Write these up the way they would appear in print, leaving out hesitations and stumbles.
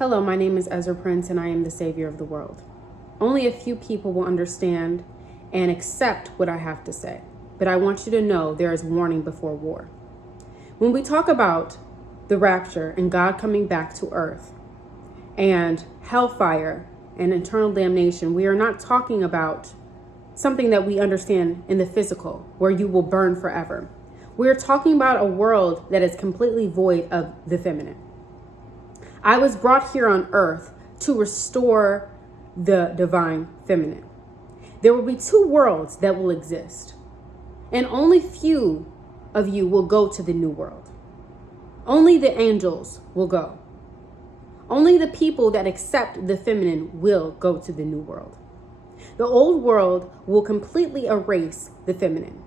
Hello, my name is Ezra Prince and I am the savior of the world. Only a few people will understand and accept what I have to say, but I want you to know there is warning before war. When we talk about the rapture and God coming back to earth and hellfire and eternal damnation, we are not talking about something that we understand in the physical, where you will burn forever. We are talking about a world that is completely void of the feminine. I was brought here on earth to restore the divine feminine. There will be two worlds that will exist, and only few of you will go to the new world. Only the angels will go. Only the people that accept the feminine will go to the new world. The old world will completely erase the feminine.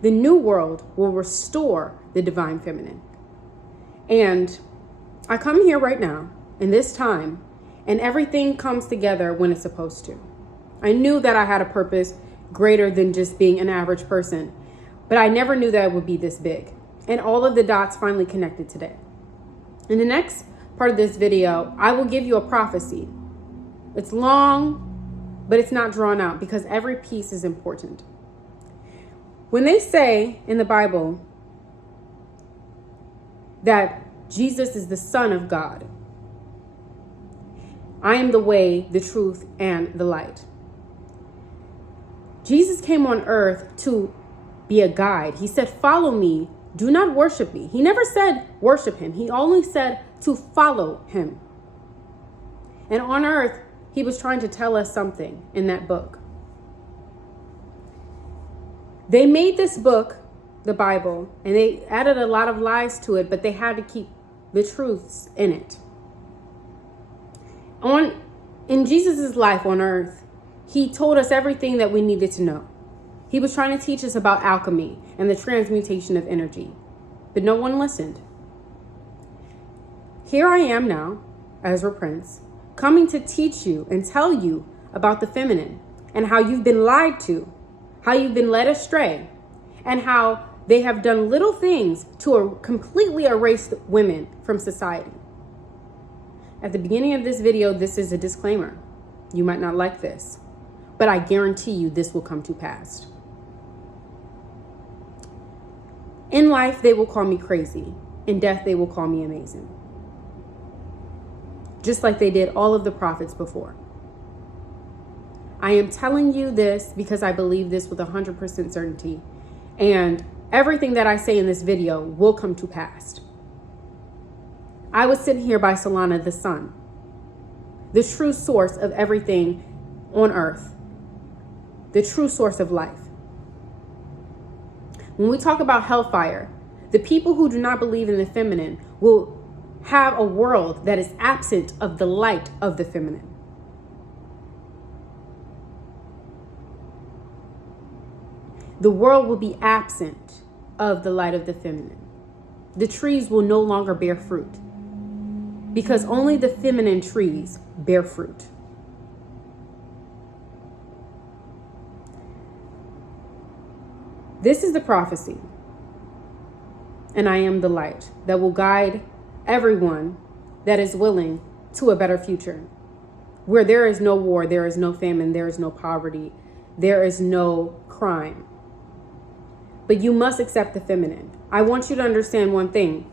The new world will restore the divine feminine. And I come here right now in this time, and everything comes together when it's supposed to. I knew that I had a purpose greater than just being an average person, but I never knew that it would be this big. And all of the dots finally connected today. In the next part of this video, I will give you a prophecy. It's long, but it's not drawn out because every piece is important. When they say in the Bible that Jesus is the Son of God, I am the way, the truth, and the light. Jesus came on earth to be a guide. He said, follow me, do not worship me. He never said worship him. He only said to follow him. And on earth, he was trying to tell us something in that book. They made this book, the Bible, and they added a lot of lies to it, but they had to keep the truths in it. In Jesus' life on earth, he told us everything that we needed to know. He was trying to teach us about alchemy and the transmutation of energy, but no one listened. Here I am now, Ezra Prince, coming to teach you and tell you about the feminine and how you've been lied to, how you've been led astray, and how they have done little things to completely erase women from society. At the beginning of this video, this is a disclaimer. You might not like this, but I guarantee you this will come to pass. In life, they will call me crazy. In death, they will call me amazing. Just like they did all of the prophets before. I am telling you this because I believe this with 100% certainty. And everything that I say in this video will come to pass. I was sitting here by Solana, the sun, the true source of everything on earth, the true source of life. When we talk about hellfire, the people who do not believe in the feminine will have a world that is absent of the light of the feminine. The world will be absent of the light of the feminine. The trees will no longer bear fruit because only the feminine trees bear fruit. This is the prophecy, and I am the light that will guide everyone that is willing to a better future, where there is no war, there is no famine, there is no poverty, there is no crime. But you must accept the feminine. I want you to understand one thing.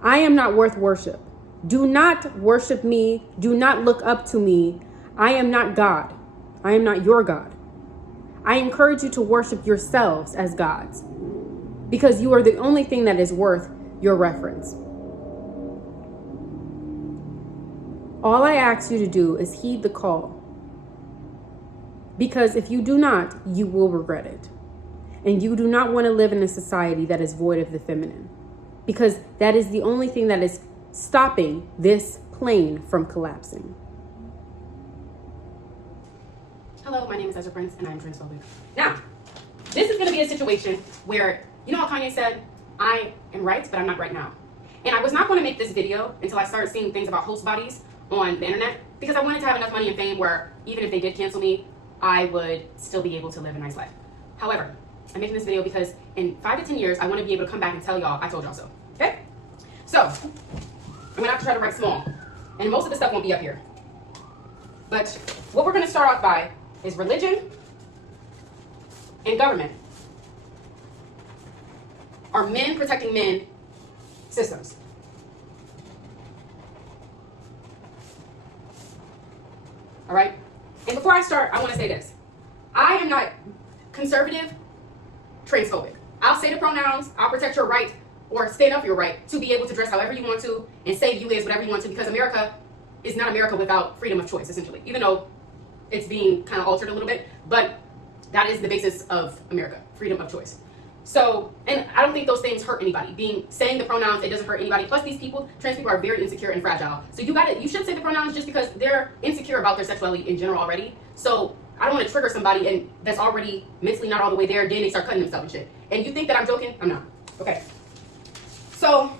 I am not worth worship. Do not worship me. Do not look up to me. I am not God. I am not your God. I encourage you to worship yourselves as gods because you are the only thing that is worth your reference. All I ask you to do is heed the call, because if you do not, you will regret it. And you do not want to live in a society that is void of the feminine, because that is the only thing that is stopping this plane from collapsing. Hello, my name is Ezra Prince, and I'm transphobic. Now, this is going to be a situation where, you know how Kanye said, I am right, but I'm not right now. And I was not going to make this video until I started seeing things about host bodies on the internet, because I wanted to have enough money and fame where even if they did cancel me, I would still be able to live a nice life. However, I'm making this video because in 5 to 10 years, I want to be able to come back and tell y'all, I told y'all so. Okay? So, I'm going to have to try to write small. And most of the stuff won't be up here. But what we're going to start off by is religion and government are men protecting men systems. All right? And before I start, I want to say this. I am not conservative, transphobic. I'll say the pronouns, I'll protect your right or stand up for your right to be able to dress however you want to and say you is whatever you want to, because America is not America without freedom of choice, essentially. Even though it's being kind of altered a little bit, but that is the basis of America, freedom of choice. So, and I don't think those things hurt anybody. Saying the pronouns, it doesn't hurt anybody. Plus, these people, trans people, are very insecure and fragile. So you should say the pronouns just because they're insecure about their sexuality in general already. So I don't want to trigger somebody and that's already mentally not all the way there. Then they start cutting themselves and shit. And you think that I'm joking? I'm not. Okay. So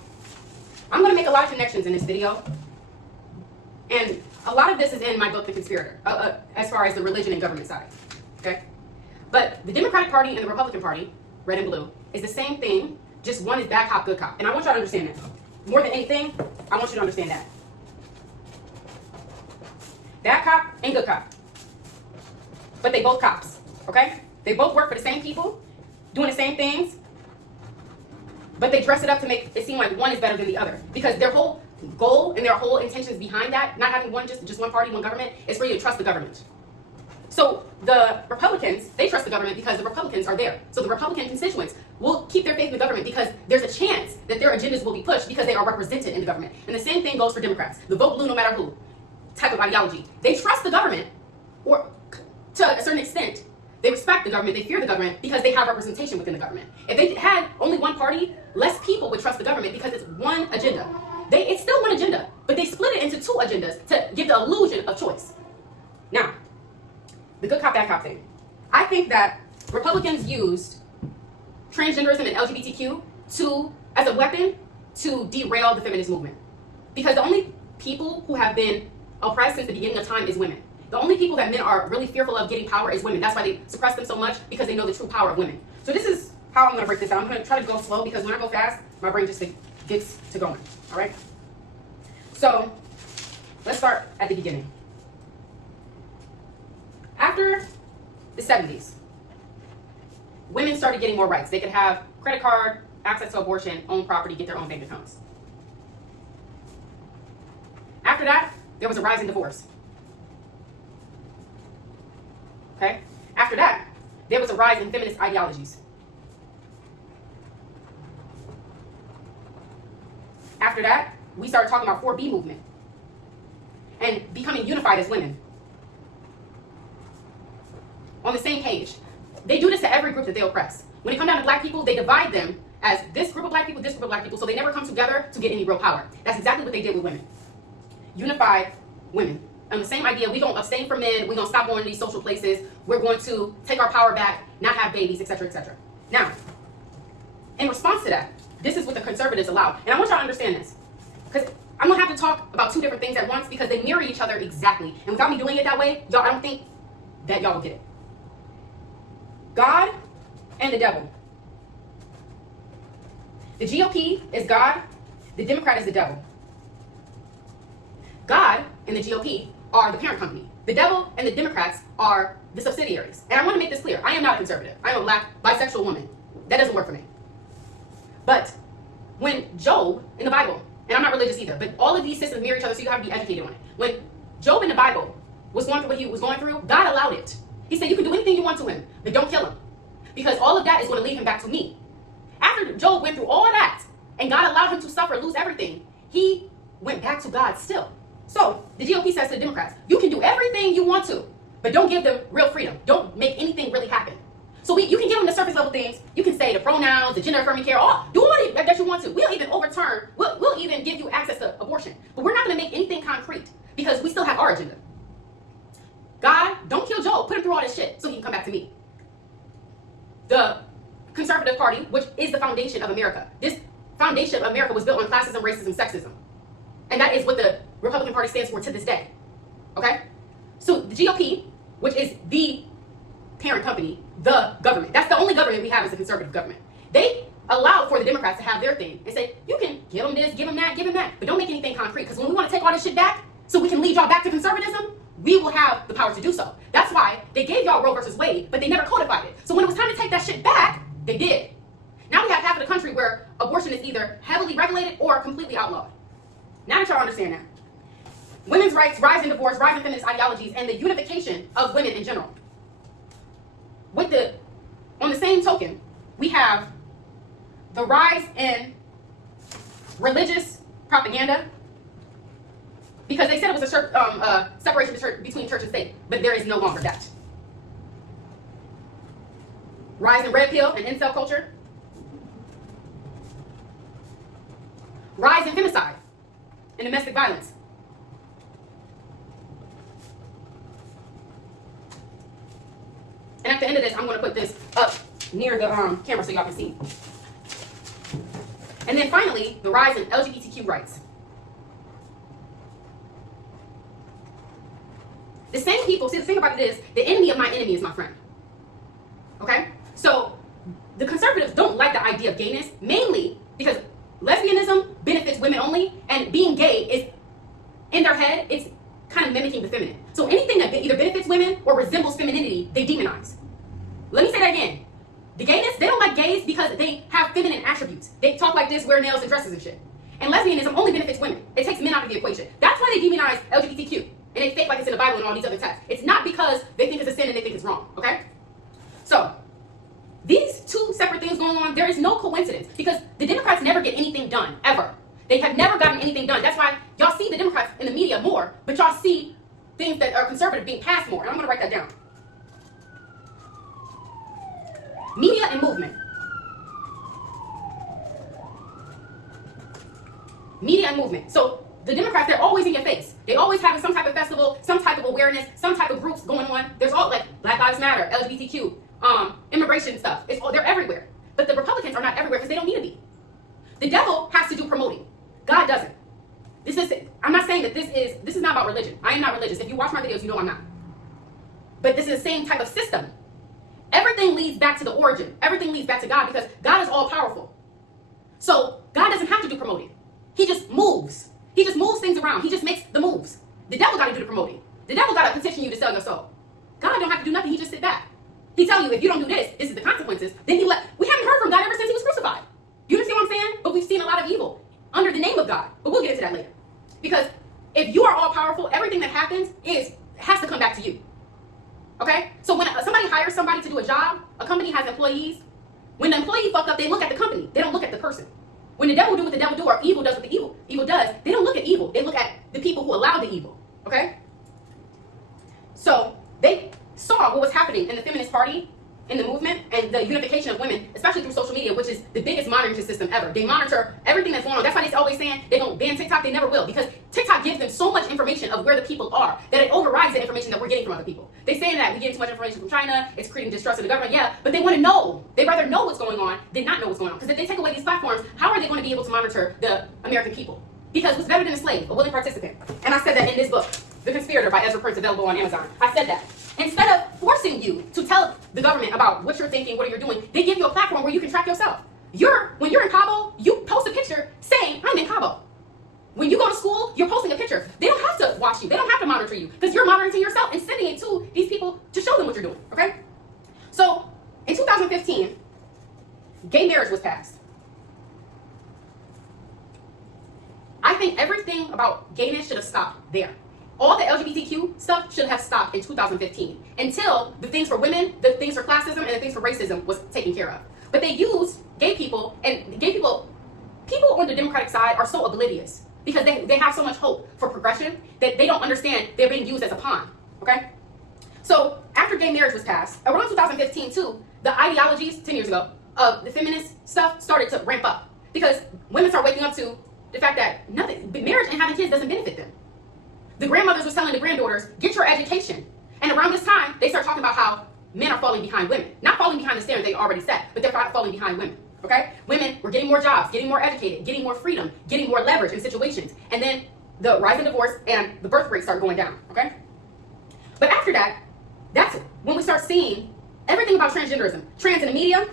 I'm gonna make a lot of connections in this video, and a lot of this is in my book, The Conspirator, as far as the religion and government side. Okay. But the Democratic Party and the Republican Party, red and blue, is the same thing, just one is bad cop, good cop. And I want y'all to understand that. More than anything, I want you to understand that. Bad cop and good cop. But they both cops, okay? They both work for the same people, doing the same things, but they dress it up to make it seem like one is better than the other. Because their whole goal and their whole intentions behind that, not having just one party, one government, is for you to trust the government. So the Republicans, they trust the government because the Republicans are there. So the Republican constituents will keep their faith in the government because there's a chance that their agendas will be pushed because they are represented in the government. And the same thing goes for Democrats. The vote blue no matter who type of ideology. They trust the government, or to a certain extent, they respect the government, they fear the government because they have representation within the government. If they had only one party, less people would trust the government because it's one agenda. It's still one agenda, but they split it into two agendas to give the illusion of choice. Now, the good cop, bad cop thing. I think that Republicans used transgenderism and LGBTQ as a weapon to derail the feminist movement. Because the only people who have been oppressed since the beginning of time is women. The only people that men are really fearful of getting power is women. That's why they suppress them so much, because they know the true power of women. So this is how I'm going to break this down. I'm going to try to go slow because when I go fast, my brain just gets to going. All right? So let's start at the beginning. After the 70s, women started getting more rights. They could have credit card, access to abortion, own property, get their own bank accounts. After that, there was a rise in divorce. Okay? After that, there was a rise in feminist ideologies. After that, we started talking about 4B movement and becoming unified as women. On the same page. They do this to every group that they oppress. When it comes down to black people, they divide them as this group of black people, this group of black people, so they never come together to get any real power. That's exactly what they did with women. Unified women. And the same idea, we're going to abstain from men, we're going to stop going to these social places, we're going to take our power back, not have babies, etc., etc. Now, in response to that, this is what the conservatives allow. And I want y'all to understand this, because I'm going to have to talk about two different things at once because they mirror each other exactly. And without me doing it that way, y'all, I don't think that y'all will get it. God and the devil. The GOP is God, the Democrat is the devil. God and the GOP are the parent company. The devil and the Democrats are the subsidiaries. And I want to make this clear. I am not a conservative. I am a black, bisexual woman. That doesn't work for me. But when Job in the Bible, and I'm not religious either, but all of these systems mirror each other, so you have to be educated on it. When Job in the Bible was going through what he was going through, God allowed it. He said, you can do anything you want to him, but don't kill him. Because all of that is going to lead him back to me. After Job went through all of that, and God allowed him to suffer, lose everything, he went back to God still. So the GOP says to the Democrats, you can do everything you want to, but don't give them real freedom. Don't make anything really happen. So you can give them the surface level things. You can say the pronouns, the gender affirming care, all do all that you want to. We'll even overturn, we'll even give you access to abortion. But we're not going to make anything concrete because we still have our agenda. God, don't kill Job. Put him through all this shit so he can come back to me. The conservative party, which is the foundation of America. This foundation of America was built on classism, racism, sexism. And that is what the Republican Party stands for to this day. Okay? So the GOP, which is the parent company, the government. That's the only government we have is a conservative government. They allowed for the Democrats to have their thing and say, you can give them this, give them that, but don't make anything concrete. Because when we want to take all this shit back so we can lead y'all back to conservatism, we will have the power to do so. That's why they gave y'all Roe versus Wade, but they never codified it. So when it was time to take that shit back, they did. Now we have half of the country where abortion is either heavily regulated or completely outlawed. Now that y'all understand that. Women's rights, rise in divorce, rise in feminist ideologies, and the unification of women in general. On the same token, we have the rise in religious propaganda, because they said it was a separation between church and state, but there is no longer that. Rise in red pill and incel culture. Rise in femicide and domestic violence. And at the end of this, I'm going to put this up near the camera so y'all can see. And then finally, the rise in LGBTQ rights. The same people, see, the thing about it is, the enemy of my enemy is my friend. Okay? So, the conservatives don't like the idea of gayness, mainly because lesbianism benefits women only, and being gay is, in their head, it's kind of mimicking the feminine. So anything that either benefits women or resembles femininity, they demonize. Let me say that again. The gayness, they don't like gays because they have feminine attributes. They talk like this, wear nails and dresses and shit. And lesbianism only benefits women. It takes men out of the equation. That's why they demonize LGBTQ. And they fake like it's in the Bible and all these other texts. It's not because they think it's a sin and they think it's wrong, okay? So, these two separate things going on, there is no coincidence, because the Democrats never get anything done, ever. They have never gotten anything done. That's why y'all see the Democrats in the media more, but y'all see things that are conservative being passed more. And I'm going to write that down. Media and movement. Media and movement. So the Democrats, they're always in your face. They always having some type of festival, some type of awareness, some type of groups going on. There's all like Black Lives Matter, LGBTQ, immigration stuff. They're everywhere. But the Republicans are not everywhere because they don't need to be. The devil has to do promoting. God doesn't. I'm not saying that this is not about religion. I am not religious. If you watch my videos, you know I'm not. But this is the same type of system. Everything leads back to the origin. Everything leads back to God, because God is all powerful. So God doesn't have to do promoting. He just moves. He just moves things around. He just makes the moves. The devil got to do the promoting. The devil got to petition you to sell your soul. God don't have to do nothing. He just sit back. He tell you, if you don't do this, this is the consequences. Then we haven't heard from God ever since he was crucified. You understand what I'm saying? But we've seen a lot of evil under the name of God. But we'll get into that later. Because if you are all powerful, everything that happens has to come back to you. Okay? So when somebody hires somebody to do a job, a company has employees. When the employee fuck up, they look at the company. They don't look at the person. When the devil do what the devil do, or evil does what the evil does, they don't look at evil. They look at the people who allow the evil. Okay? So they saw what was happening in the feminist party, in the movement, and the unification of women, especially through social media, which is the biggest monitoring system ever. They monitor everything that's going on. That's why they're always saying they're going to ban TikTok. They never will, because TikTok gives them so much information of where the people are that it overrides the information that we're getting from other people. They're saying that we're getting too much information from China, it's creating distrust in the government, yeah, but they want to know. They'd rather know what's going on than not know what's going on. Because if they take away these platforms, how are they going to be able to monitor the American people? Because what's better than a slave? A willing participant. And I said that in this book, The Conspirator by Ezra Prince, available on Amazon. I said that. Instead of forcing you to tell the government about what you're thinking, what you're doing, they give you a platform where you can track yourself. When you're in Cabo, you post a picture saying, I'm in Cabo. When you go to school, you're posting a picture. They don't have to watch you. They don't have to monitor you, because you're monitoring yourself and sending it to these people to show them what you're doing, okay? So, in 2015, gay marriage was passed. I think everything about gayness should have stopped there. All the LGBTQ stuff should have stopped in 2015 until the things for women, the things for classism, and the things for racism was taken care of. But they used gay people, and people on the Democratic side are so oblivious because they have so much hope for progression that they don't understand they're being used as a pawn, okay? So after gay marriage was passed, around 2015 too, the ideologies 10 years ago of the feminist stuff started to ramp up because women start waking up to the fact that marriage and having kids doesn't benefit them. The grandmothers was telling the granddaughters, get your education. And around this time, they start talking about how men are falling behind women. Not falling behind the standard they already set, but they're falling behind women, okay? Women were getting more jobs, getting more educated, getting more freedom, getting more leverage in situations. And then the rise in divorce and the birth rate start going down, okay? But after that, that's when we start seeing everything about transgenderism. Trans in the media,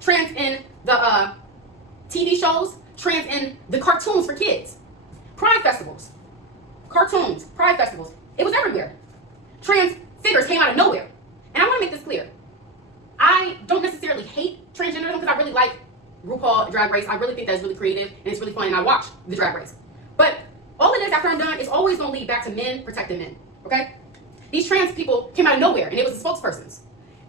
trans in the TV shows, trans in the cartoons for kids, pride festivals, cartoons, pride festivals. It was everywhere. Trans figures came out of nowhere. And I want to make this clear. I don't necessarily hate transgenderism because I really like RuPaul Drag Race. I really think that's really creative and it's really fun, and I watch the Drag Race. But all it is after I'm done is always going to lead back to men protecting men, okay? These trans people came out of nowhere, and it was the spokespersons.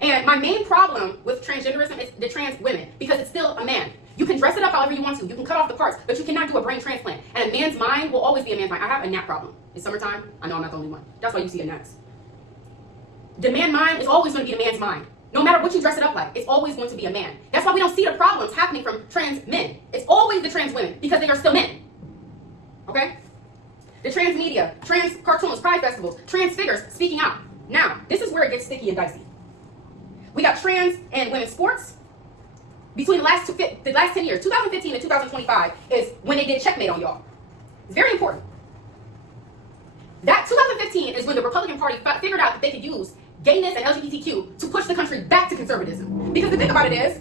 And my main problem with transgenderism is the trans women, because it's still a man. You can dress it up however you want to. You can cut off the parts, but you cannot do a brain transplant. And a man's mind will always be a man's mind. I have a gnat problem. It's summertime. I know I'm not the only one. That's why you see a gnats. The man mind is always going to be the man's mind. No matter what you dress it up like, it's always going to be a man. That's why we don't see the problems happening from trans men. It's always the trans women, because they are still men. Okay? The trans media, trans cartoons, pride festivals, trans figures speaking out. Now, this is where it gets sticky and dicey. We got trans and women's sports. Between the last 10 years, 2015 to 2025, is when they did checkmate on y'all. It's very important. That 2015 is when the Republican Party figured out that they could use gayness and LGBTQ to push the country back to conservatism. Because the thing about it is,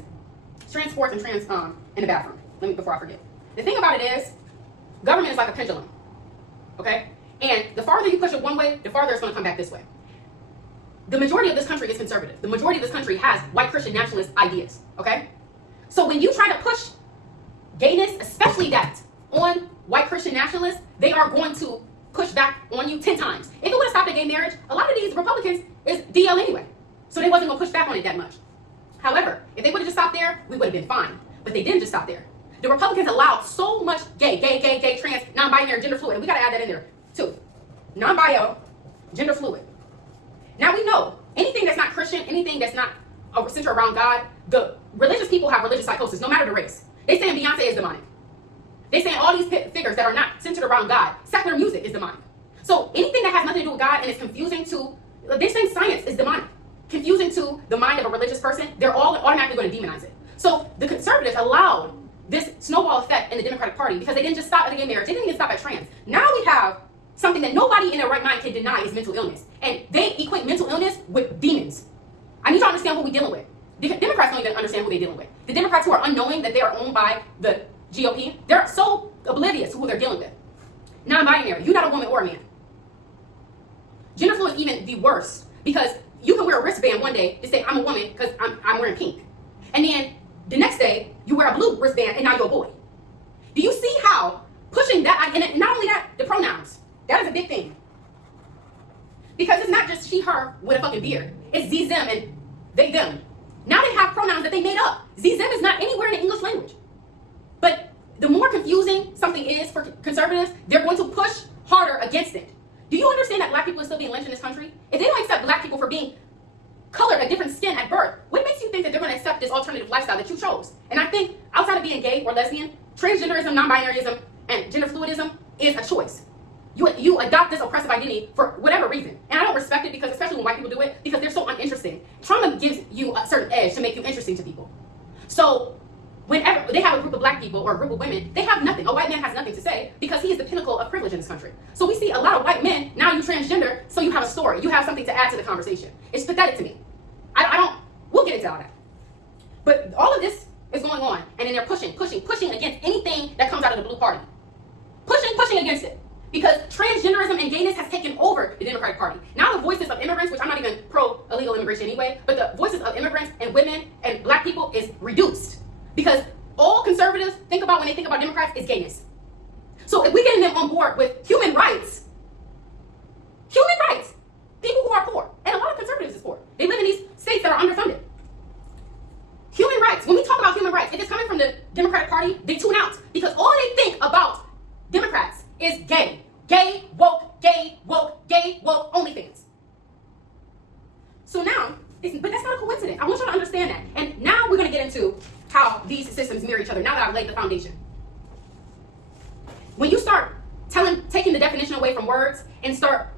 trans sports and trans in the bathroom. Before I forget. The thing about it is, government is like a pendulum. Okay? And the farther you push it one way, the farther it's going to come back this way. The majority of this country is conservative. The majority of this country has white Christian nationalist ideas. Okay? So when you try to push gayness, especially that, on white Christian nationalists, they are going to push back on you 10 times. If it would have stopped at gay marriage, a lot of these Republicans is DL anyway. So they wasn't going to push back on it that much. However, if they would have just stopped there, we would have been fine. But they didn't just stop there. The Republicans allowed so much gay, trans, non-binary, gender fluid. And we got to add that in there too. Non-bio, gender fluid. Now we know anything that's not Christian, anything that's not centered around God, the religious people have religious psychosis, no matter the race. They saying Beyonce is demonic. They saying all these figures that are not centered around God, secular music is demonic. So anything that has nothing to do with God and is confusing to, they're saying science is demonic. Confusing to the mind of a religious person, they're all automatically going to demonize it. So the conservatives allowed this snowball effect in the Democratic Party because they didn't just stop at the gay marriage. They didn't even stop at trans. Now we have something that nobody in their right mind can deny is mental illness. And they equate mental illness with demons. I need you to understand what we're dealing with. The Democrats don't even understand who they're dealing with. The Democrats who are unknowing that they are owned by the GOP, they're so oblivious to who they're dealing with. Non-binary, you're not a woman or a man. Gender fluid is even the worst because you can wear a wristband one day to say I'm a woman because I'm wearing pink. And then the next day, you wear a blue wristband and now you're a boy. Do you see how pushing that, and not only that, the pronouns, that is a big thing. Because it's not just she, her with a fucking beard. It's ze, them, and they, them. Now they have pronouns that they made up. Ze, them is not anywhere in the English language. But the more confusing something is for conservatives, they're going to push harder against it. Do you understand that black people are still being lynched in this country? If they don't accept black people for being colored a different skin at birth, what makes you think that they're going to accept this alternative lifestyle that you chose? And I think outside of being gay or lesbian, transgenderism, non-binaryism, and gender fluidism is a choice. You adopt this oppressive identity for whatever reason. And I don't respect it because, especially when white people do it, because they're so uninteresting. Trauma gives you a certain edge to make you interesting to people. So whenever they have a group of black people or a group of women, they have nothing. A white man has nothing to say because he is the pinnacle of privilege in this country. So we see a lot of white men, now you transgender, so you have a story. You have something to add to the conversation. It's pathetic to me. We'll get into all that. But all of this is going on, and then they're pushing against anything that comes out of the blue party. Pushing against it. Because transgenderism and gayness has taken over the Democratic Party. Now the voices of immigrants, which I'm not even pro-illegal immigration anyway, but the voices of immigrants and women and black people is reduced. Because all conservatives think about when they think about Democrats is gayness. So if we're getting them on board with human rights, people who are poor, and a lot of conservatives is poor. They live in these states that are underfunded. Human rights, when we talk about human rights, if it's coming from the Democratic Party, they tune out. Because all they think about Democrats is gay. Gay, woke, OnlyFans. So now, but that's not a coincidence. I want you to understand that. And now we're going to get into how these systems mirror each other, now that I've laid the foundation. When you start taking the definition away from words and start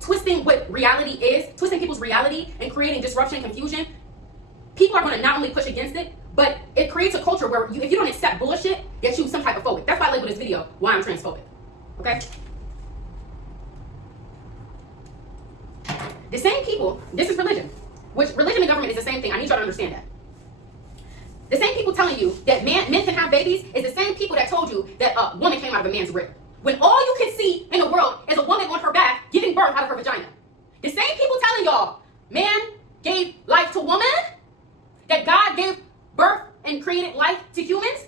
twisting what reality is, twisting people's reality and creating disruption and confusion, people are going to not only push against it, but it creates a culture where if you don't accept bullshit, that you some type of phobic. That's why I labeled this video, Why I'm Transphobic. Okay? The same people, this is religion, which religion and government is the same thing. I need y'all to understand that. The same people telling you that men can have babies is the same people that told you that a woman came out of a man's rib. When all you can see in the world is a woman on her back giving birth out of her vagina. The same people telling y'all man gave life to woman, that God gave birth and created life to humans.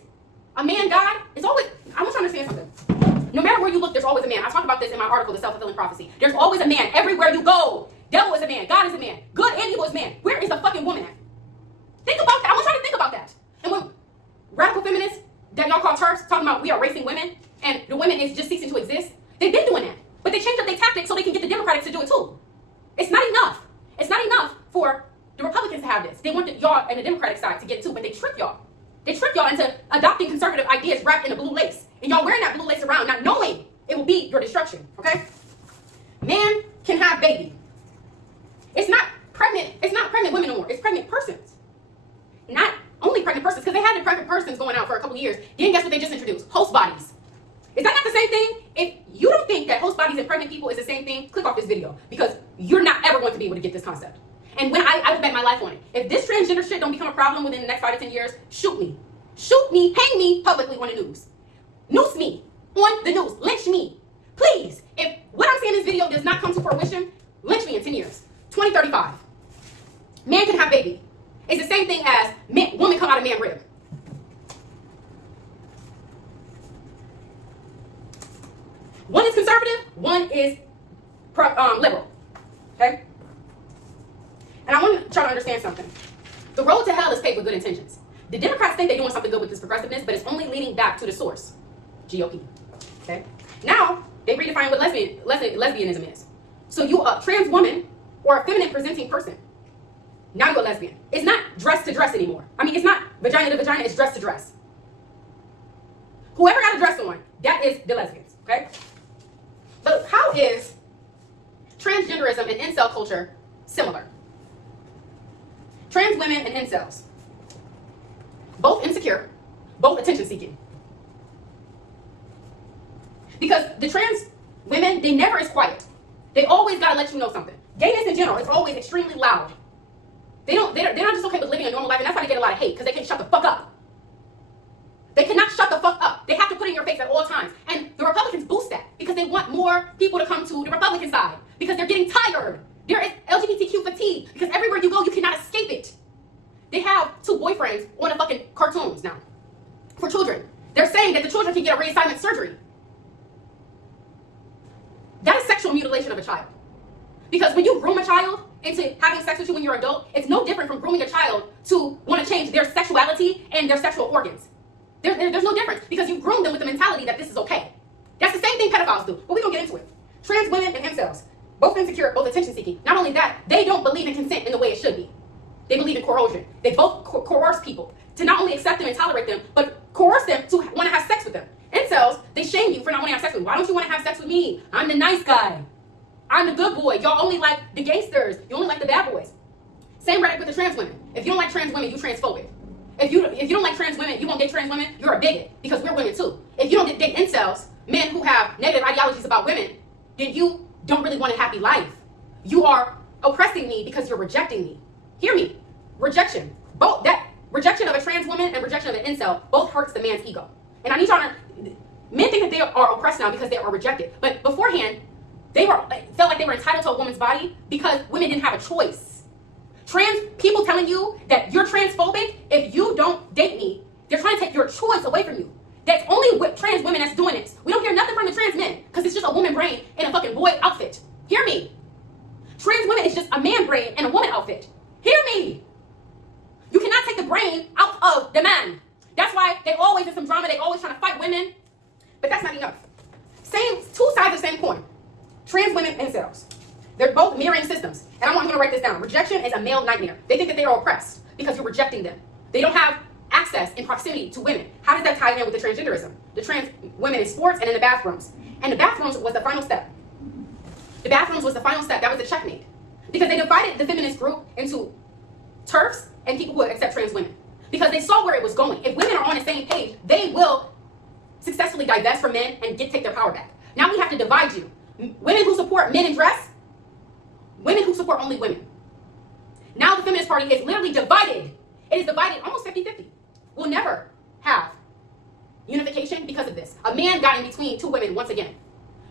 A man God is always, I want you to understand something. No matter where you look, there's always a man. I talked about this in my article, The Self-Fulfilling Prophecy. There's always a man everywhere you go. Devil is a man. God is a man. Good and evil is man. Where is the fucking woman at? Think about that. I want you to think about that. And when radical feminists that y'all call TERFs talking about we are erasing women and the women is just ceasing to exist, they've been doing that. But they changed up their tactics so they can get the Democrats to do it too. It's not enough. It's not enough for the Republicans to have this. They want y'all and the Democratic side to get it too, but they trick y'all. They trick y'all into adopting conservative ideas wrapped in a blue lace. And y'all wearing that blue lace around not knowing it will be your destruction, okay? Man can have baby. It's not pregnant women no more. It's pregnant persons. Not only pregnant persons, because they had the pregnant persons going out for a couple of years. Then guess what they just introduced? Host bodies. Is that not the same thing? If you don't think that host bodies and pregnant people is the same thing, click off this video because you're not ever going to be able to get this concept. And when I would bet my life on it. If this transgender shit don't become a problem within the next 5 to 10 years, shoot me. Shoot me, hang me publicly on the news. Noose me on the news. Lynch me. Please, if what I'm saying in this video does not come to fruition, lynch me in 10 years. 2035. Man can have baby. It's the same thing as woman come out of man rib. One is conservative, one is liberal. Okay? And I want y'all to understand something. The road to hell is paved with good intentions. The Democrats think they're doing something good with this progressiveness, but it's only leading back to the source, GOP. Okay? Now, they redefine what lesbianism is. So you a trans woman or a feminine presenting person. Now you're a lesbian. It's not dress to dress anymore. I mean, it's not vagina to vagina, it's dress to dress. Whoever got a dress on, that is the lesbians, okay? But how is transgenderism and incel culture similar? Trans women and incels, both insecure, both attention seeking. Because the trans women, they never is quiet. They always gotta let you know something. Gayness in general is always extremely loud. They're not just okay with living a normal life, and that's why they get a lot of hate, because they can't shut the fuck up. They cannot shut the fuck up. They have to put it in your face at all times. And the Republicans boost that because they want more people to come to the Republican side because they're getting tired. There is LGBTQ fatigue because everywhere you go, you cannot escape it. They have 2 boyfriends on the fucking cartoons now for children. They're saying that the children can get a reassignment surgery. That is sexual mutilation of a child. Because when you groom a child into having sex with you when you're an adult, it's no different from grooming a child to want to change their sexuality and their sexual organs. There's no difference because you groomed them with the mentality that this is okay. That's the same thing pedophiles do, but we don't get into it. Trans women and incels, both insecure, both attention seeking. Not only that, they don't believe in consent in the way it should be. They believe in coercion. They both coerce people to not only accept them and tolerate them, but coerce them to want to have sex with them. Incels, they shame you for not wanting to have sex with them. Why don't you want to have sex with me? I'm the nice guy. I'm the good boy. Y'all only like the gangsters. You only like the bad boys. Same rhetoric with the trans women. If you don't like trans women, you transphobic. If you don't like trans women, you won't date trans women, you're a bigot because we're women too. If you don't date incels, men who have negative ideologies about women, then you don't really want a happy life. You are oppressing me because you're rejecting me. Hear me. Rejection. Both that rejection of a trans woman and rejection of an incel both hurts the man's ego. And I need y'all to men think that they are oppressed now because they are rejected. But beforehand, they felt like they were entitled to a woman's body because women didn't have a choice. Trans people telling you that you're transphobic if you don't date me, they're trying to take your choice away from you. That's only with trans women that's doing this. We don't hear nothing from the trans men because it's just a woman brain in a fucking boy outfit. Hear me. Trans women is just a man brain in a woman outfit. Hear me. You cannot take the brain out of the man. That's why they always in some drama, they always trying to fight women. But that's not enough. Same, 2 sides of the same coin. Trans women and incels. They're both mirroring systems. And I'm going to write this down. Rejection is a male nightmare. They think that they are oppressed because you're rejecting them. They don't have access and proximity to women. How does that tie in with the transgenderism? The trans women in sports and in the bathrooms. And the bathrooms was the final step. The bathrooms was the final step. That was the checkmate. Because they divided the feminist group into TERFs and people who accept trans women. Because they saw where it was going. If women are on the same page, they will successfully divest from men and take their power back. Now we have to divide you. Women who support men in dress, women who support only women. Now the Feminist Party is literally divided. It is divided almost 50-50. will never have unification because of this. A man got in between two women once again.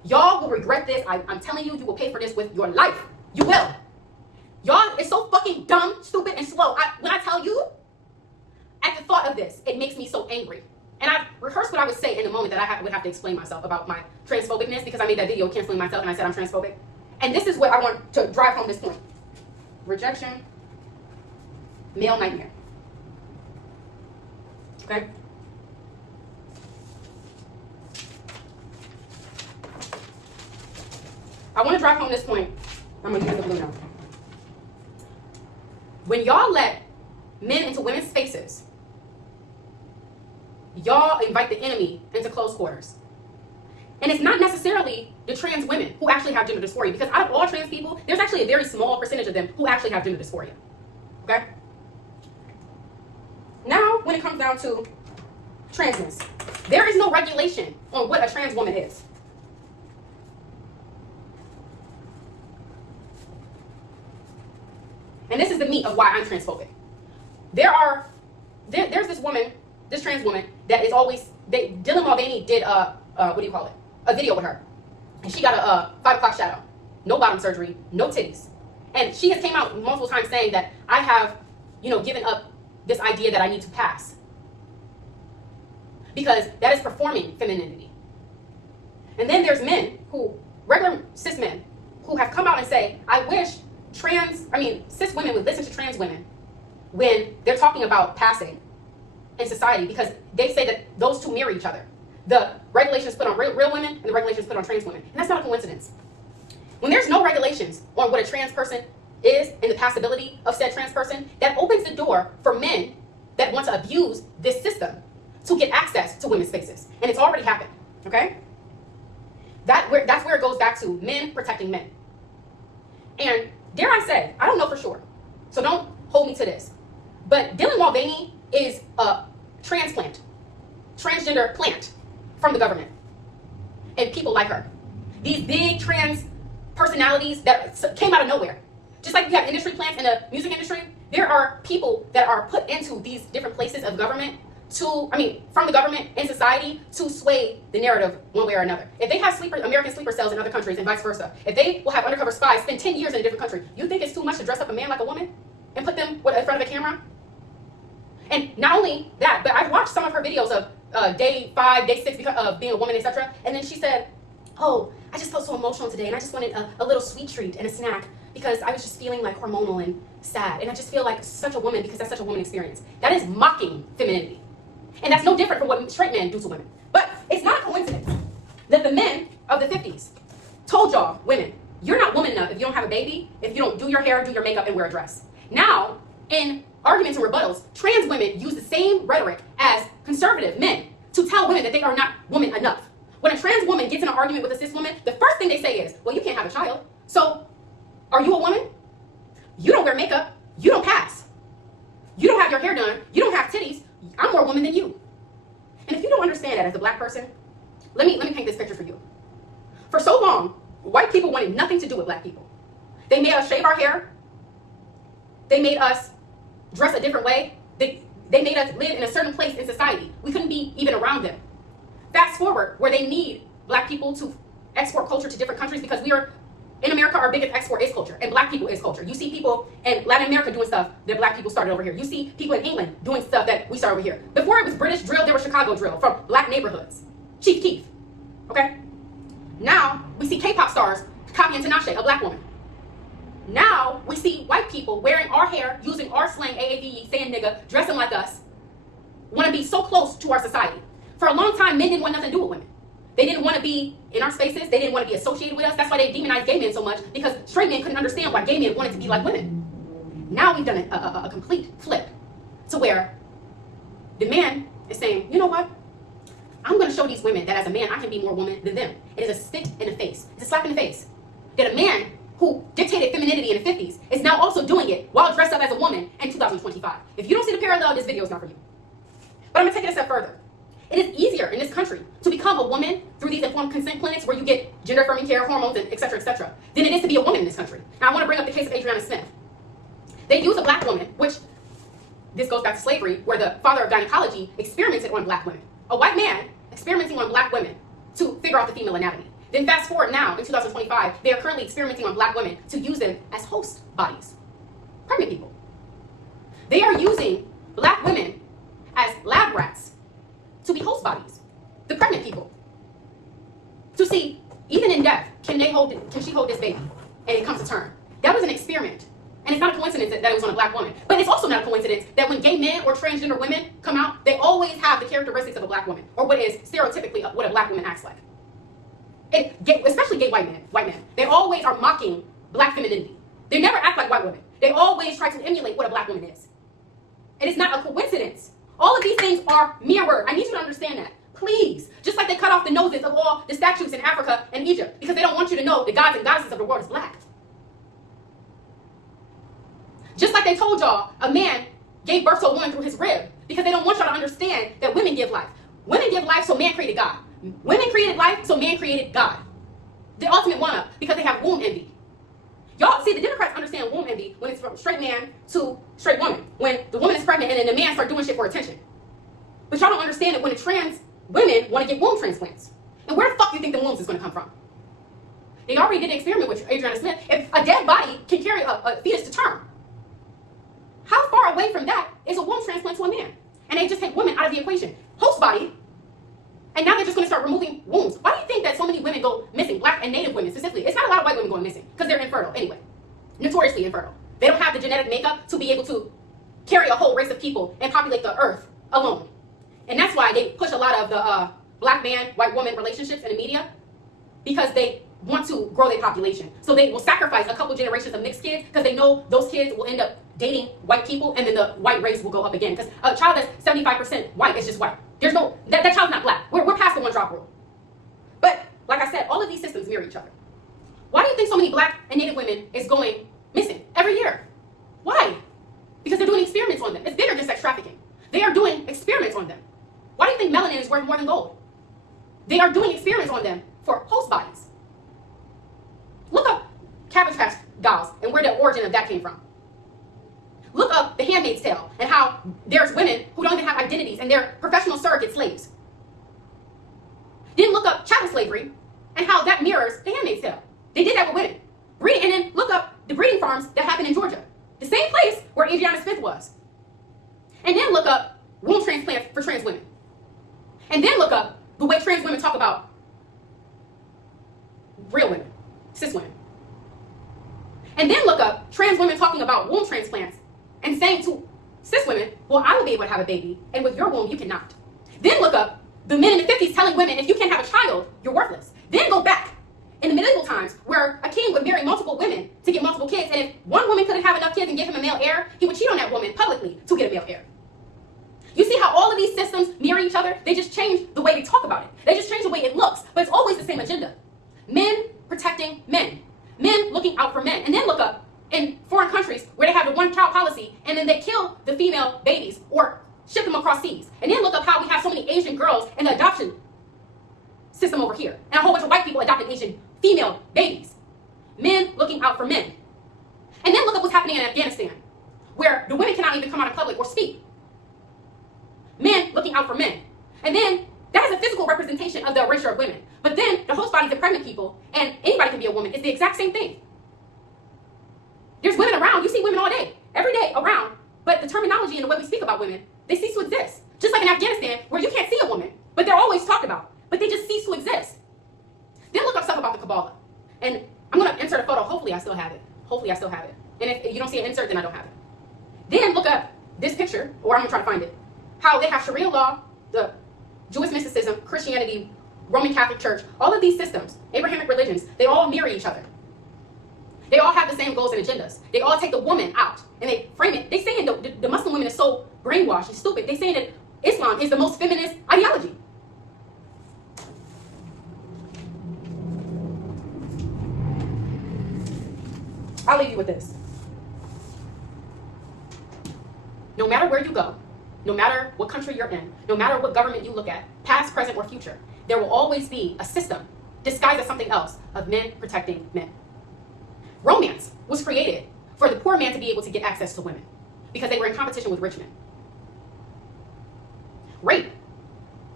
Y'all will regret this. I'm telling you, you will pay for this with your life. You will. Y'all is so fucking dumb, stupid, and slow. When I tell you, at the thought of this, it makes me so angry. And I've rehearsed what I would say in the moment that I would have to explain myself about my transphobicness, because I made that video canceling myself and I said I'm transphobic. And this is what I want to drive home this point. Rejection, male nightmare. Okay? I want to drive home this point. I'm going to use the blue now. When y'all let men into women's spaces, y'all invite the enemy into close quarters. And it's not necessarily the trans women who actually have gender dysphoria, because out of all trans people, there's actually a very small percentage of them who actually have gender dysphoria. Okay? Now, when it comes down to transness, there is no regulation on what a trans woman is. And this is the meat of why I'm transphobic. There's this woman, this trans woman, that is always, Dylan Mulvaney did a video with her. And she got a 5 o'clock shadow. No bottom surgery, no titties. And she has came out multiple times saying that I have, given up this idea that I need to pass. Because that is performing femininity. And then there's men regular cis men, who have come out and say, I wish cis women would listen to trans women when they're talking about passing in society, because they say that those two mirror each other. The regulations put on real women and the regulations put on trans women. And that's not a coincidence. When there's no regulations on what a trans person is and the passability of said trans person, that opens the door for men that want to abuse this system to get access to women's spaces. And it's already happened, okay? That's where it goes back to men protecting men. And dare I say, I don't know for sure, so don't hold me to this, but Dylan Mulvaney is a transgender plant from the government, and people like her. These big trans personalities that came out of nowhere. Just like we have industry plants in the music industry, there are people that are put into these different places of government from the government and society to sway the narrative one way or another. If they have American sleeper cells in other countries and vice versa, if they will have undercover spies spend 10 years in a different country, you think it's too much to dress up a man like a woman and put them in front of a camera? And not only that, but I've watched some of her videos of day 5, day 6 of being a woman, etc. And then she said, oh, I just felt so emotional today and I just wanted a little sweet treat and a snack because I was just feeling like hormonal and sad. And I just feel like such a woman because that's such a woman experience. That is mocking femininity. And that's no different from what straight men do to women. But it's not a coincidence that the men of the 50s told y'all, women, you're not woman enough if you don't have a baby, if you don't do your hair, do your makeup, and wear a dress. Now, in arguments and rebuttals, trans women use the same rhetoric as conservative men to tell women that they are not woman enough. When a trans woman gets in an argument with a cis woman, the first thing they say is, well, you can't have a child. So, are you a woman? You don't wear makeup. You don't pass. You don't have your hair done. You don't have titties. I'm more woman than you. And if you don't understand that as a black person, let me paint this picture for you. For so long, white people wanted nothing to do with black people. They made us shave our hair. They made us dress a different way. They made us live in a certain place in society. We couldn't be even around them. Fast forward, where they need black people to export culture to different countries, because in America, our biggest export is culture, and black people is culture. You see people in Latin America doing stuff that black people started over here. You see people in England doing stuff that we started over here. Before it was British drill, there was Chicago drill from black neighborhoods. Chief Keef, okay? Now, we see K-pop stars copying Tinashe, a black woman. Now, we see white people wearing our hair, using our slang, AAVE, saying nigga, dressing like us, want to be so close to our society. For a long time, men didn't want nothing to do with women. They didn't want to be in our spaces. They didn't want to be associated with us. That's why they demonized gay men so much, because straight men couldn't understand why gay men wanted to be like women. Now we've done a complete flip to where the man is saying, you know what? I'm going to show these women that as a man, I can be more woman than them. It is a spit in the face. It's a slap in the face. That a man who dictated femininity in the 50s is now also doing it while dressed up as a woman in 2025. If you don't see the parallel, this video is not for you. But I'm going to take it a step further. It is easier in this country to become a woman through these informed consent clinics where you get gender affirming care, hormones, and et cetera, than it is to be a woman in this country. Now, I want to bring up the case of Adriana Smith. They use a black woman, which this goes back to slavery, where the father of gynecology experimented on black women. A white man experimenting on black women to figure out the female anatomy. Then fast forward now, in 2025, they are currently experimenting on black women to use them as host bodies. Pregnant people. They are using black women as lab rats to be host bodies. The pregnant people. To see, even in death, can she hold this baby? And it comes to term. That was an experiment. And it's not a coincidence that it was on a black woman. But it's also not a coincidence that when gay men or transgender women come out, they always have the characteristics of a black woman, or what is stereotypically what a black woman acts like. Especially gay white men. They always are mocking black femininity. They never act like white women. They always try to emulate what a black woman is. And it's not a coincidence. All of these things are mirrored. I need you to understand that. Please. Just like they cut off the noses of all the statues in Africa and Egypt because they don't want you to know the gods and goddesses of the world is black. Just like they told y'all a man gave birth to a woman through his rib because they don't want y'all to understand that women give life. Women give life, so man created God. Women created life, so man created God. The ultimate one-up because they have womb envy. Y'all see, the Democrats understand womb envy when it's from straight man to straight woman. When the woman is pregnant and then the man starts doing shit for attention. But y'all don't understand it when the trans women want to get womb transplants. And where the fuck do you think the wombs is going to come from? They already did an experiment with Adriana Smith. If a dead body can carry a fetus to term, how far away from that is a womb transplant to a man? And they just take women out of the equation. Host body. And now they're just going to start removing wombs. Why do you think that so many women go missing? Black and native women specifically. It's not a lot of white women going missing because they're infertile anyway. Notoriously infertile. They don't have the genetic makeup to be able to carry a whole race of people and populate the earth alone. And that's why they push a lot of the black man, white woman relationships in the media, because they want to grow their population. So they will sacrifice a couple generations of mixed kids because they know those kids will end up dating white people and then the white race will go up again. Because a child that's 75% white is just white. There's no, that child's not black. We're past the one drop rule. But like I said, all of these systems mirror each other. Why do you think so many black and native women is going missing every year? Why? Because they're doing experiments on them. It's bigger than sex trafficking. They are doing experiments on them. Why do you think melanin is worth more than gold? They are doing experiments on them for host bodies. Look up Cabbage Patch dolls and where the origin of that came from. Look up The Handmaid's Tale and how there's women who don't even have identities and they're professional surrogate slaves. Then look up chattel slavery and how that mirrors The Handmaid's Tale. They did that with women. And then look up the breeding farms that happened in Georgia. The same place where Adriana Smith was. And then look up womb transplants for trans women. And then look up the way trans women talk about real women, cis women. And then look up trans women talking about womb transplants and saying to cis women, well, I will be able to have a baby, and with your womb, you cannot. Then look up the men in the 50s telling women, if you can't have a child, you're worthless. Then go back in the medieval times where a king would marry multiple women to get multiple kids, and if one woman couldn't have enough kids and give him a male heir, he would cheat on that woman publicly to get a male heir. You see how all of these systems mirror each other? They just change the way they talk about it. They just change the way it looks, but it's always the same agenda. Men protecting men. Men looking out for men. And then look up in foreign countries where they have the one-child policy and then they kill the female babies or ship them across seas. And then look up how we have so many Asian girls in the adoption system over here. And a whole bunch of white people adopting Asian female babies. Men looking out for men. And then look up what's happening in Afghanistan, where the women cannot even come out in public or speak. Men looking out for men. And then that is a physical representation of the erasure of women. But then the host bodies of pregnant people, and anybody can be a woman, it's the exact same thing. There's women around. You see women all day, every day around. But the terminology and the way we speak about women, they cease to exist. Just like in Afghanistan, where you can't see a woman, but they're always talked about. But they just cease to exist. Then look up stuff about the Kabbalah. And I'm going to insert a photo. Hopefully I still have it. Hopefully I still have it. And if you don't see an insert, then I don't have it. Then look up this picture, or I'm going to try to find it. How they have Sharia law, the Jewish mysticism, Christianity, Roman Catholic Church, all of these systems, Abrahamic religions, they all mirror each other. They all have the same goals and agendas. They all take the woman out and they frame it. They saying the Muslim woman is so brainwashed and stupid. They saying that Islam is the most feminist ideology. I'll leave you with this. No matter where you go, no matter what country you're in, no matter what government you look at, past, present, or future, there will always be a system disguised as something else of men protecting men. Romance was created for the poor man to be able to get access to women because they were in competition with rich men. Rape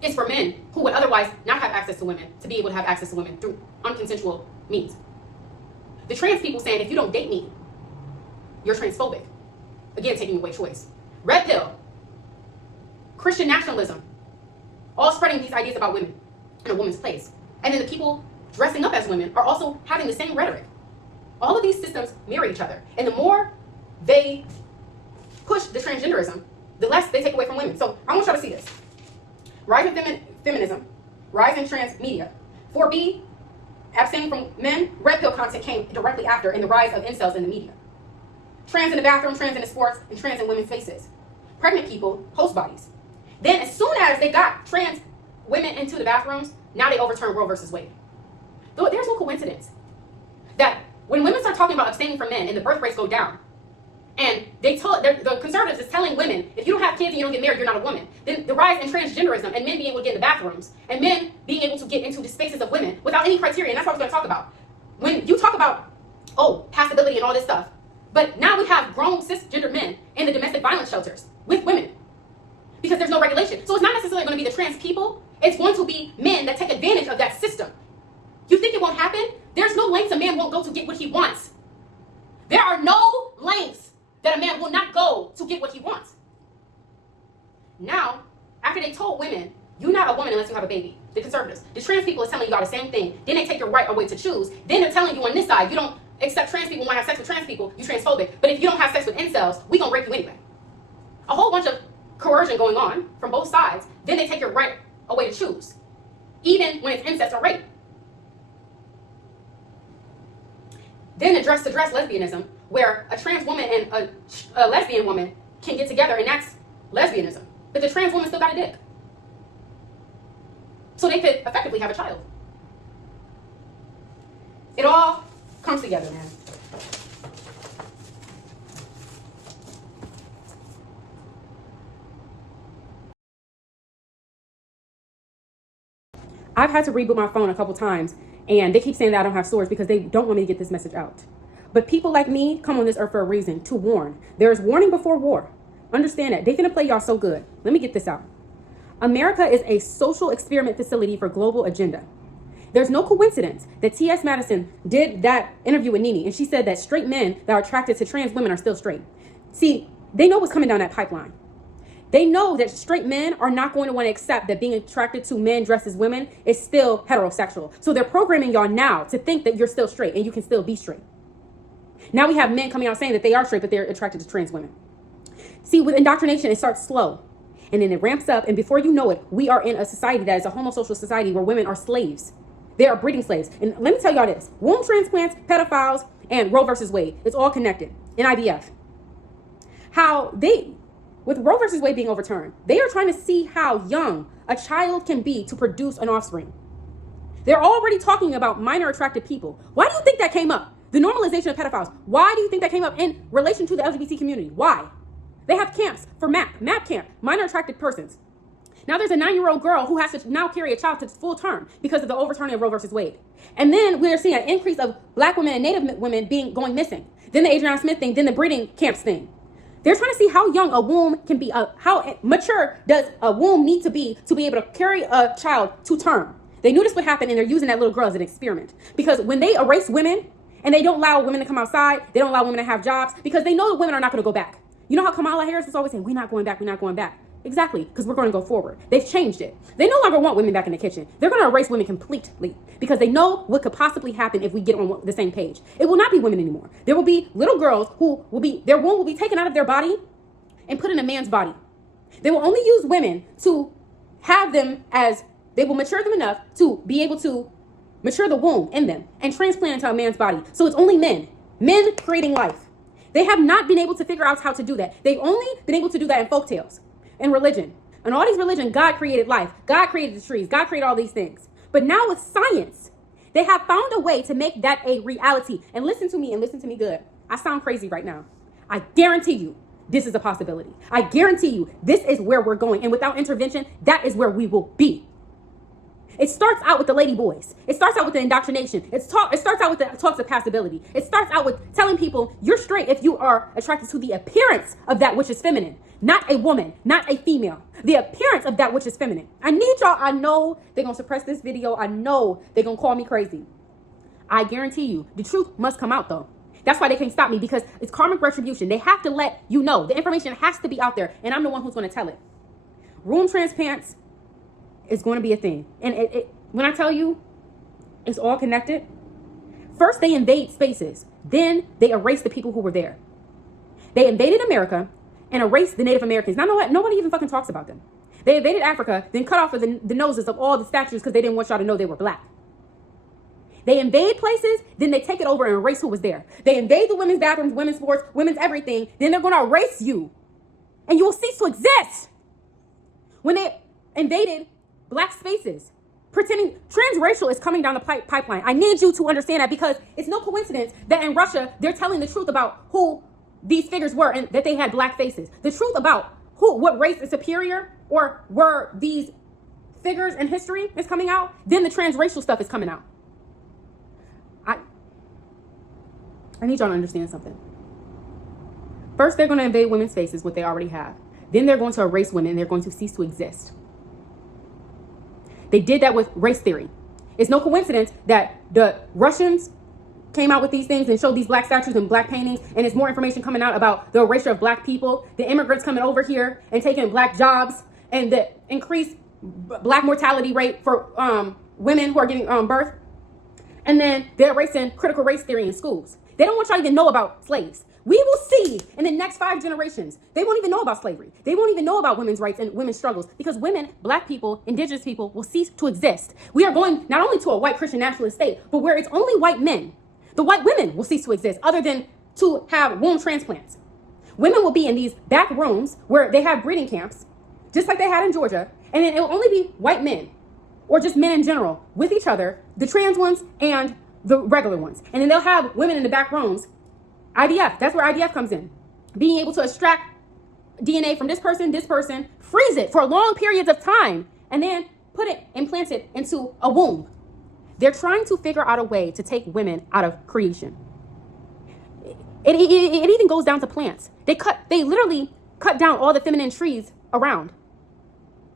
is for men who would otherwise not have access to women to be able to have access to women through unconsensual means. The trans people saying, if you don't date me, you're transphobic. Again, taking away choice. Red pill, Christian nationalism, all spreading these ideas about women and a woman's place. And then the people dressing up as women are also having the same rhetoric. All of these systems mirror each other. And the more they push the transgenderism, the less they take away from women. So I want y'all to see this. Rise in feminism, rise in trans media. 4B, abstaining from men, red pill content came directly after, and the rise of incels in the media. Trans in the bathroom, trans in the sports, and trans in women's faces. Pregnant people, host bodies. Then as soon as they got trans women into the bathrooms, now they overturn Roe versus Wade. There's no coincidence that when women start talking about abstaining from men and the birth rates go down, and the conservatives is telling women, if you don't have kids and you don't get married, you're not a woman. Then the rise in transgenderism and men being able to get in the bathrooms and men being able to get into the spaces of women without any criteria, and that's what I was going to talk about. When you talk about, passability and all this stuff, but now we have grown cisgender men in the domestic violence shelters with women because there's no regulation. So it's not necessarily going to be the trans people. It's going to be men that take advantage of that system. You think it won't happen? There's no lengths a man won't go to get what he wants. There are no lengths that a man will not go to get what he wants. Now, after they told women, you're not a woman unless you have a baby, the conservatives, the trans people is telling you all the same thing. Then they take your right away to choose. Then they're telling you on this side, you don't accept trans people, want to have sex with trans people, you're transphobic. But if you don't have sex with incels, we gonna rape you anyway. A whole bunch of coercion going on from both sides. Then they take your right away to choose, even when it's incest or rape. Then the dress-to-dress lesbianism, where a trans woman and a lesbian woman can get together, and that's lesbianism. But the trans woman still got a dick. So they could effectively have a child. It all comes together, man. I've had to reboot my phone a couple times, and they keep saying that I don't have storage because they don't want me to get this message out. But people like me come on this earth for a reason, to warn. There is warning before war. Understand that. They're going to play y'all so good. Let me get this out. America is a social experiment facility for global agenda. There's no coincidence that T.S. Madison did that interview with Nene, and she said that straight men that are attracted to trans women are still straight. See, they know what's coming down that pipeline. They know that straight men are not going to want to accept that being attracted to men dressed as women is still heterosexual. So they're programming y'all now to think that you're still straight and you can still be straight. Now we have men coming out saying that they are straight, but they're attracted to trans women. See, with indoctrination, it starts slow, and then it ramps up, and before you know it, we are in a society that is a homosocial society where women are slaves. They are breeding slaves. And let me tell y'all this. Womb transplants, pedophiles, and Roe versus Wade, it's all connected in IVF. With Roe versus Wade being overturned, they are trying to see how young a child can be to produce an offspring. They're already talking about minor attracted people. Why do you think that came up? The normalization of pedophiles. Why do you think that came up in relation to the LGBT community? Why? They have camps for MAP camp, minor attracted persons. Now there's a 9-year-old girl who has to now carry a child to full term because of the overturning of Roe versus Wade. And then we're seeing an increase of Black women and Native women going missing. Then the Adriana Smith thing, then the breeding camps thing. They're trying to see how young a womb can be, how mature does a womb need to be able to carry a child to term. They knew this would happen, and they're using that little girl as an experiment. Because when they erase women, and they don't allow women to come outside, they don't allow women to have jobs, because they know that women are not going to go back. You know how Kamala Harris is always saying, we're not going back, we're not going back. Exactly, because we're going to go forward. They've changed it. They no longer want women back in the kitchen. They're going to erase women completely because they know what could possibly happen if we get on the same page. It will not be women anymore. There will be little girls their womb will be taken out of their body and put in a man's body. They will only use women to have them they will mature them enough to be able to mature the womb in them and transplant into a man's body. So it's only men creating life. They have not been able to figure out how to do that. They've only been able to do that in folktales. And religion. And all these religion, God created life. God created the trees. God created all these things. But now with science, they have found a way to make that a reality. And listen to me and listen to me good. I sound crazy right now. I guarantee you this is a possibility. I guarantee you this is where we're going. And without intervention, that is where we will be. It starts out with the lady boys. It starts out with the indoctrination. It starts out with the talks of passability. It starts out with telling people you're straight if you are attracted to the appearance of that which is feminine, not a woman, not a female. The appearance of that which is feminine. I need y'all. I know they're going to suppress this video. I know they're going to call me crazy. I guarantee you the truth must come out though. That's why they can't stop me, because it's karmic retribution. They have to let you know. The information has to be out there, and I'm the one who's going to tell it. Room transplants is going to be a thing. And when I tell you it's all connected, first they invade spaces. Then they erase the people who were there. They invaded America and erased the Native Americans. Now, nobody even fucking talks about them. They invaded Africa, then cut off the noses of all the statues because they didn't want y'all to know they were black. They invade places, then they take it over and erase who was there. They invade the women's bathrooms, women's sports, women's everything. Then they're going to erase you. And you will cease to exist. When they invaded black spaces, pretending transracial is coming down the pipeline. I need you to understand that, because it's no coincidence that in Russia, they're telling the truth about who these figures were and that they had black faces. The truth about what race is superior or were these figures in history is coming out. Then the transracial stuff is coming out. I need y'all to understand something. First, they're going to invade women's faces, what they already have. Then they're going to erase women and they're going to cease to exist. They did that with race theory. It's no coincidence that the Russians came out with these things and showed these black statues and black paintings, and there's more information coming out about the erasure of black people, the immigrants coming over here and taking black jobs, and the increased black mortality rate for women who are giving birth. And then they're erasing critical race theory in schools. They don't want y'all to even know about slaves. We will see in the next 5 generations, they won't even know about slavery. They won't even know about women's rights and women's struggles, because women, black people, indigenous people will cease to exist. We are going not only to a white Christian nationalist state, but where it's only white men. The white women will cease to exist, other than to have womb transplants. Women will be in these back rooms where they have breeding camps, just like they had in Georgia, and then it will only be white men, or just men in general, with each other, the trans ones and the regular ones. And then they'll have women in the back rooms. IVF, that's where IVF comes in. Being able to extract DNA from this person, freeze it for long periods of time, and then implant it into a womb. They're trying to figure out a way to take women out of creation. It even goes down to plants. They literally cut down all the feminine trees around.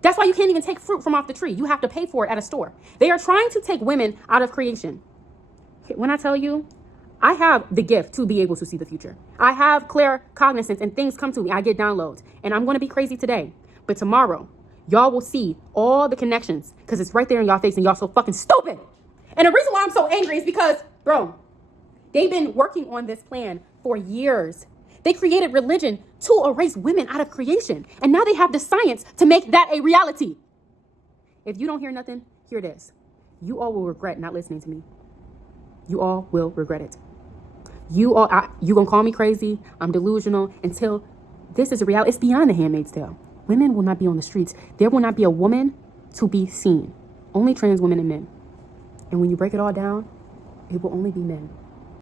That's why you can't even take fruit from off the tree. You have to pay for it at a store. They are trying to take women out of creation. When I tell you, I have the gift to be able to see the future. I have clear cognizance, and things come to me. I get downloads, and I'm going to be crazy today. But tomorrow, y'all will see all the connections, because it's right there in y'all face, and y'all so fucking stupid. And the reason why I'm so angry is because, bro, they've been working on this plan for years. They created religion to erase women out of creation. And now they have the science to make that a reality. If you don't hear nothing, hear this. You all will regret not listening to me. You all will regret it. You gonna call me crazy, I'm delusional, until this is a reality. It's beyond The Handmaid's Tale. Women will not be on the streets. There will not be a woman to be seen. Only trans women and men. And when you break it all down, it will only be men.